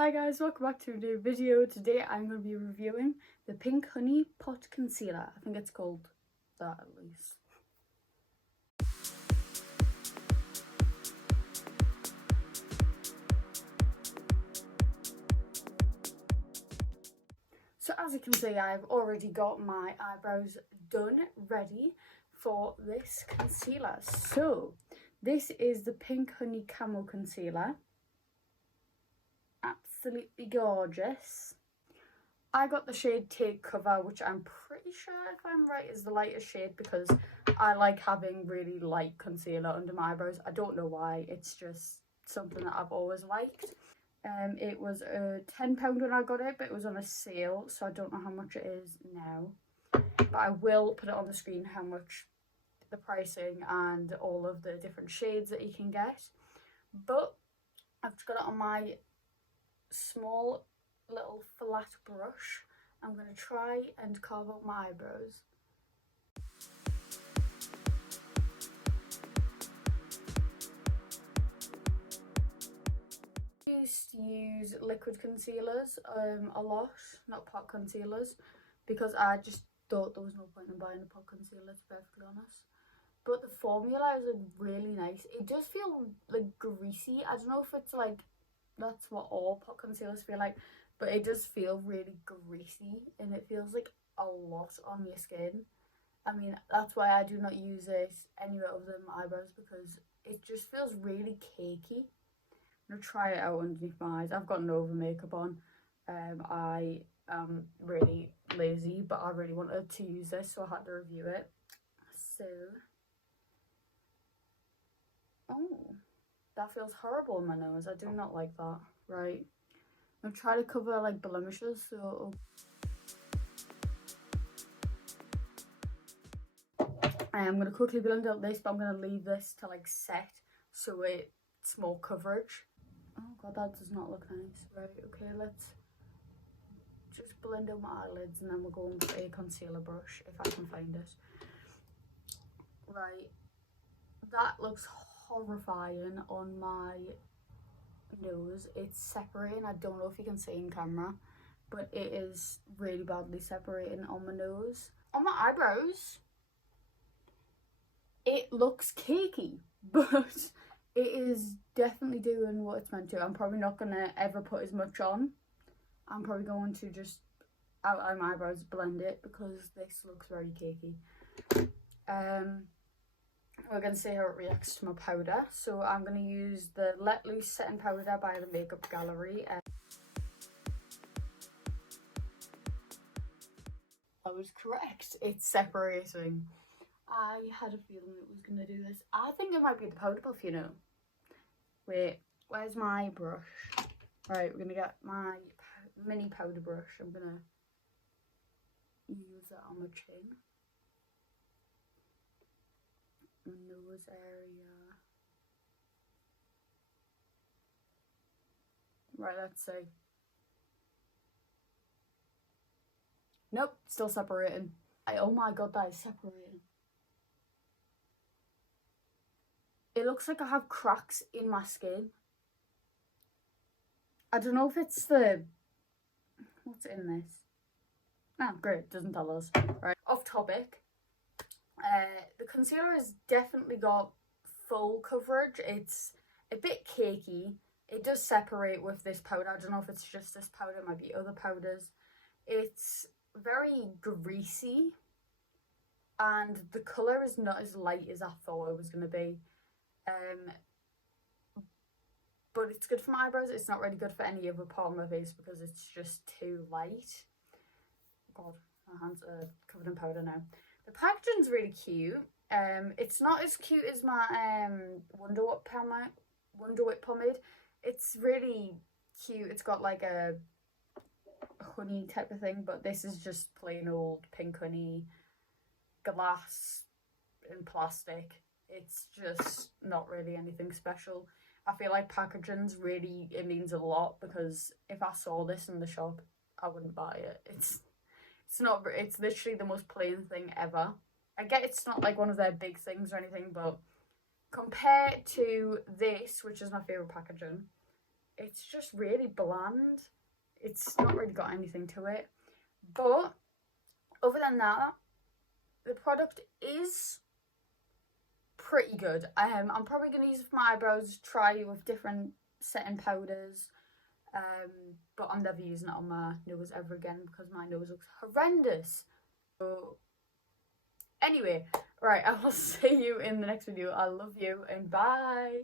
Hi guys, welcome back to a new video. Today I'm going to be reviewing the Pink Honey Pot Concealer. I think it's called that at least. So as you can see, I've already got my eyebrows done, ready for this concealer. So this is the Pink Honey Camo Concealer. Absolutely gorgeous. I got the shade Take Cover, which I'm pretty sure, if I'm right, is the lightest shade because I like having really light concealer under my eyebrows. I don't know why, it's just something that I've always liked. It was £10 when I got it, but it was on a sale, so I don't know how much it is now. But I will put it on the screen how much the pricing and all of the different shades that you can get. But I've just got it on my small little flat brush. I'm going to try and carve out my eyebrows. I used to use liquid concealers a lot, not pot concealers, because I just thought there was no point in buying a pot concealer, to be perfectly honest. But the formula is like really nice. It does feel like greasy. I don't know if it's like that's what all pot concealers feel like, but it does feel really greasy and it feels like a lot on your skin. I mean, that's why I do not use it anywhere other than my eyebrows, because it just feels really cakey. I'm gonna try it out underneath my eyes. I've got no over makeup on. I am really lazy, but I really wanted to use this, so I had to review it. So, oh, that feels horrible in my nose. I do not like that. Right, I'm trying to cover like blemishes, so I'm going to quickly blend out this, but I'm going to leave this to like set so it's more coverage. Oh god, that does not look nice. Right, okay, let's just blend out my eyelids and then we'll go in with a concealer brush if I can find it. Right, that looks horrifying on my nose. It's separating. I don't know if you can see in camera, but it is really badly separating on my nose. On my eyebrows, it looks cakey, but it is definitely doing what it's meant to. I'm probably not going to ever put as much on. I'm probably going to just outline my eyebrows, blend it, because this looks very cakey. We're going to see how it reacts to my powder. So I'm going to use the Let Loose setting powder by the Makeup Gallery. I was correct, it's separating. I had a feeling it was going to do this. I think it might be the powder puff, you know. Wait, where's my brush? Right, we're going to get my mini powder brush. I'm going to use that on my chin. My nose area. Right, let's see. Nope, still separating. Oh my god, that is separating. It looks like I have cracks in my skin. I don't know if it's the... What's in this? Oh, great, doesn't tell us. Right, off topic. The concealer has definitely got full coverage. It's a bit cakey. It does separate with this powder. I don't know if it's just this powder, it might be other powders. It's very greasy and the colour is not as light as I thought it was going to be. But it's good for my eyebrows. It's not really good for any other part of my face because it's just too light. God, my hands are covered in powder now. The packaging's really cute. It's not as cute as my Wonder Whip pomade. It's really cute. It's got like a honey type of thing, but this is just plain old pink honey, glass and plastic. It's just not really anything special. I feel like packaging's really, it means a lot, because if I saw this in the shop, I wouldn't buy it. It's literally the most plain thing ever. I get it's not like one of their big things or anything, but compared to this, which is my favourite packaging, it's just really bland. It's not really got anything to it. But other than that, the product is pretty good. I'm probably going to use it for my eyebrows, try with different setting powders. But I'm never using it on my nose ever again because my nose looks horrendous. So anyway, right, I will see you in the next video. I love you and bye.